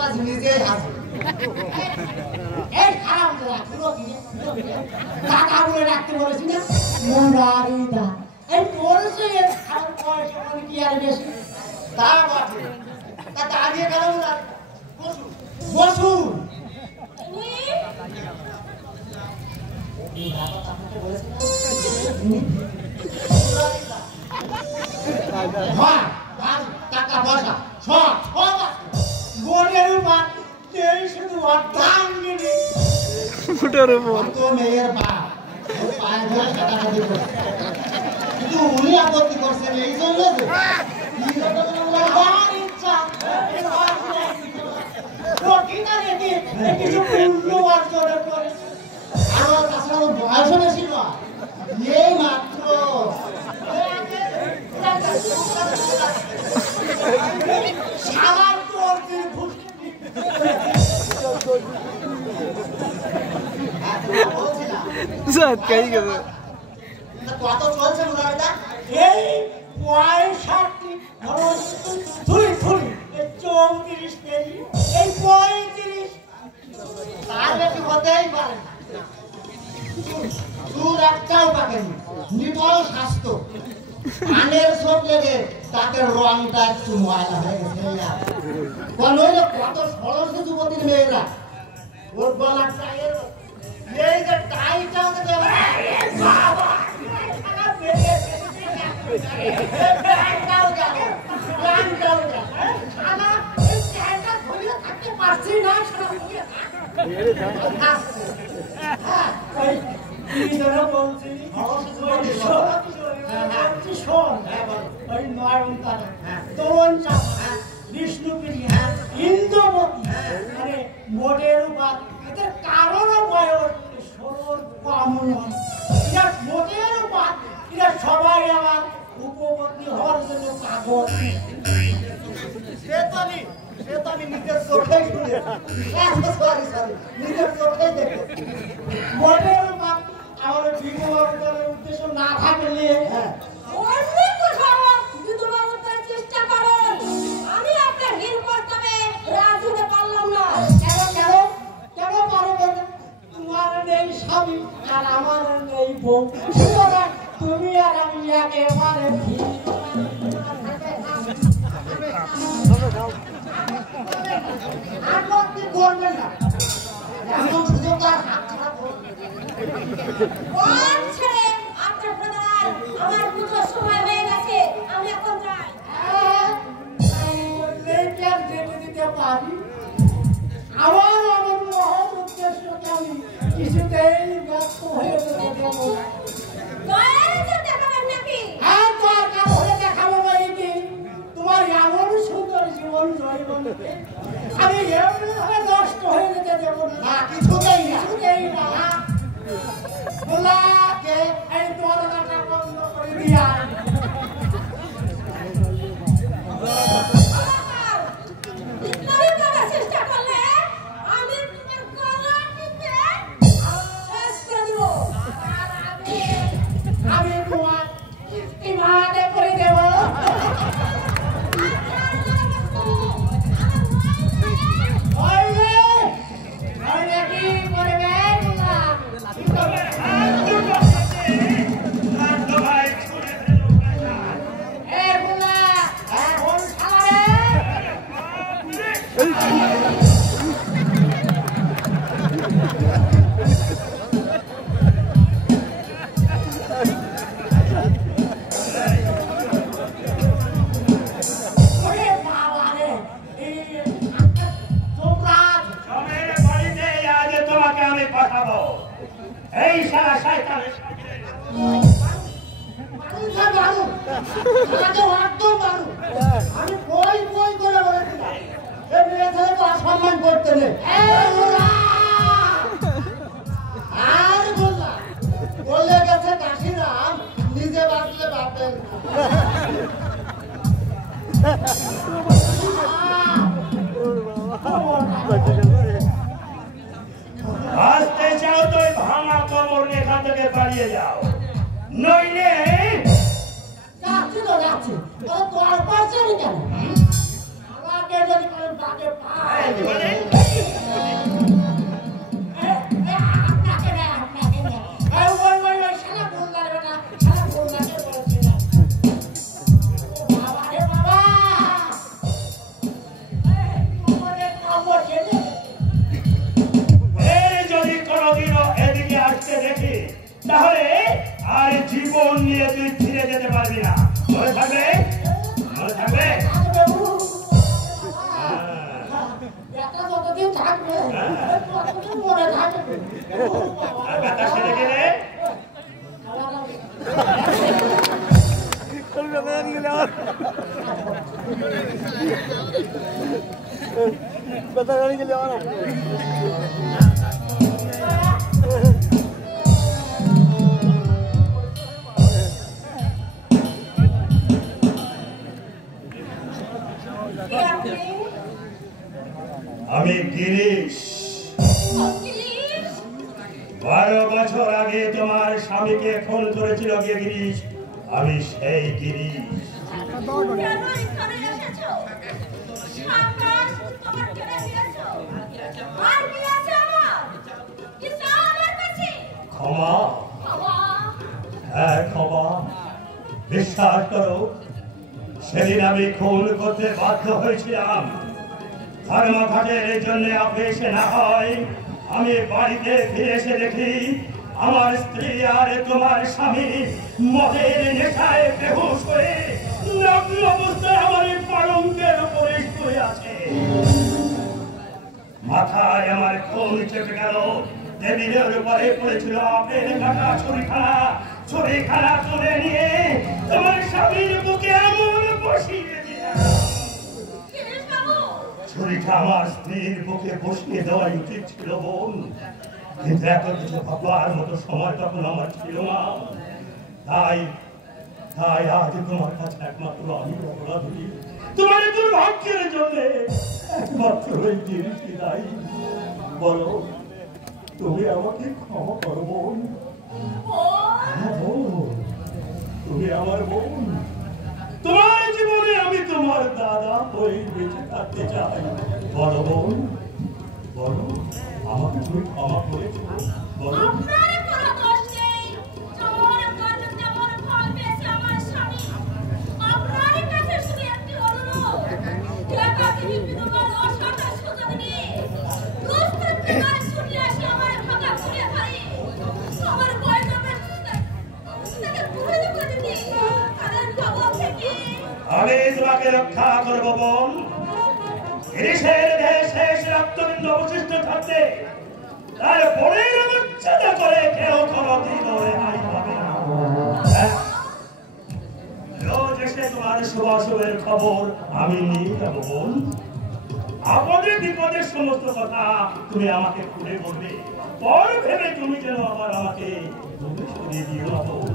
আজ নিজেই হাসি এই খারাপ রাখলো কি টাকা বলে রাখতে বলেছি না মন্দারিদা এই পড়ছে এর খারাপ পয়সা কি আর বেশি তা বটে তা দাঁড়িয়ে গেল না বসু বসু এই বাবা আপনাকে বলেছে মা টাকা পয়সা সব সব বোনের উপর এই শুধু অর্ধাঙ্গিনী ফুটের উপর তো মেয়ের বাপ পায়ে ধরে টাকা দিয়ে কিন্তু উনি আপত্তি করছেন এই জন্য যে ইচ্ছা কিছু পূর্ণ অর্জন করে আর তাছাড়া ওর বয়সও বেশি নয় এই মাত্র কত চলছে মোটামুটি এই পয়সাটি 34 কেজি এই 35 তার বেশি হতেই পারে না দূর একটাও পাকেনি নিটল স্বাস্থ্য কানের চোখ লেগে তাকে রংটা একটু ময়লা হয়ে গেছে কত সরস যুবতীর মেয়েরা ওর গলার টাইয়ের এই যে টাইটা বিষ্ণুপ্রিয় ইন্দ্রমতী মোটের উপর এদের কারোরও বয়স সরল কম নয় এরা মোটের উপর এরা সবাই আমার উপপত্নী হওয়ার জন্য কাগজ সে তো আমি নিজের চোখেই শুনে নিজের চোখেই দেখে মোটের উপর আমার বিবাহ করার উদ্দেশ্য না থাকলে চেষ্টা করেন আমি আপনার ঋণ প্রস্তাবে রাজি হতে পারলাম না কেন পারবে না তোমার নেই স্বামী আর আমার নেই বউ তুমি আর আমি একেবারে আপনি করবেন না এমন সুযোগ আর হাত খারাপ আপনার প্রধান আমার পুজোর সময় হয়ে গেছে আমি এখন যাই দিতে পারি আমার আমার মহৎ উদ্দেশ্যকে আমি কিছুতেই ব্যস্ত হয়ে যেতে দেবো হ্যাঁ দরকার হয়ে দেখাবো বলি তোমার এমন সুন্দর জীবন জৈবনকে আমি এমন ভাবে নষ্ট হয়ে যেতে দেবো না কিছুতেই না বলাকে এই দরজাটা বন্ধ করে দিয়া আমি তোমার ইস্তিমাতে করে দেব কি করবে আমি কই কই করে বলেছিলাম এই মেয়েদের তো সম্মান করতে নেই আর বলে গেছে কাশিরাম নিজে বাঁচলে বাপের আসতে চাও তো ভাঙা কবর এখান থেকে পালিয়ে যাও নইলে যাচ্ছি তো যাচ্ছি তোর পারছে কেন আমাকে যদি তাকে পাই মানে আপনাকে না ওই শালা বললার বেটা শালা বললাকে বলছে বাবা রে বাবা তোমাদের খবর ছেড়ে এই যদি কোনোদিনও এদিকে আসতে দেখি তাহলে আর জীবন নিয়ে তুই ফিরে যেতে পারবি না মনে থাকবে মনে থাকবে একটা যতদিন থাকবে ততদিন মনে থাকবে আর ব্যথা সেরে গেলে আমি গিরিশ 12 বছর আগে তোমার স্বামীকে খুন করেছিল গিরিশ আমি সেই গিরিশ ক্ষমা হ্যাঁ ক্ষমা বিশ্বাস করো সেদিন আমি খুন করতে বাধ্য হয়েছিলাম ধর্মঘটের এই জন্য অফিসে না হয় আমি বাড়িতে ফিরে এসে দেখি আমার স্ত্রী আর তোমার স্বামী মদের নেশায় বেহুশ হয়ে নগ্ন অবস্থায় আমার পালঙ্কের উপরে শুয়ে আছে মাথায় আমার খুন চেপে গেল টেবিলের উপরে পড়েছিল আপেল কাটা ছুরিখানা তুলে নিয়ে তোমার স্বামীর বুকে এমন বসিয়ে দিলাম ছুরিটা আমার স্ত্রীর বুকে বসিয়ে দেওয়াই উচিত ছিল বোন কিন্তু এত কিছু ভাববার মতো সময় তখন আমার ছিল না তাই আজ তোমার কাছে একমাত্র আমি অপরাধী তোমার দুর্ভাগ্যের জন্য একমাত্র ওই জিনিসই দায়ী বলো তুমি আমাকে ক্ষমা করো বোন হ্যাঁ বোন তুমি আমার বোন তোমার জীবনে আমি তোমার দাদা হয়ে বেঁচে থাকতে চাই বলো বোন বলো আমাকে তুমি ক্ষমা করেছো বলো আমি তোমাকে রক্ষা করবো বোন গিরিশের দেহে শেষ রক্তবিন্দু অবশিষ্ট থাকতে তার বোনের মর্যাদা করে কেউ কোনদিন রেহাই পাবে না রোজ এসে তোমার শুভাশুভের খবর আমি নিয়ে যাবো বোন আপদে বিপদের সমস্ত কথা তুমি আমাকে খুলে বলবে পর ভেবে তুমি যেন আমাকে দূরে সরিয়ে দিও না বোন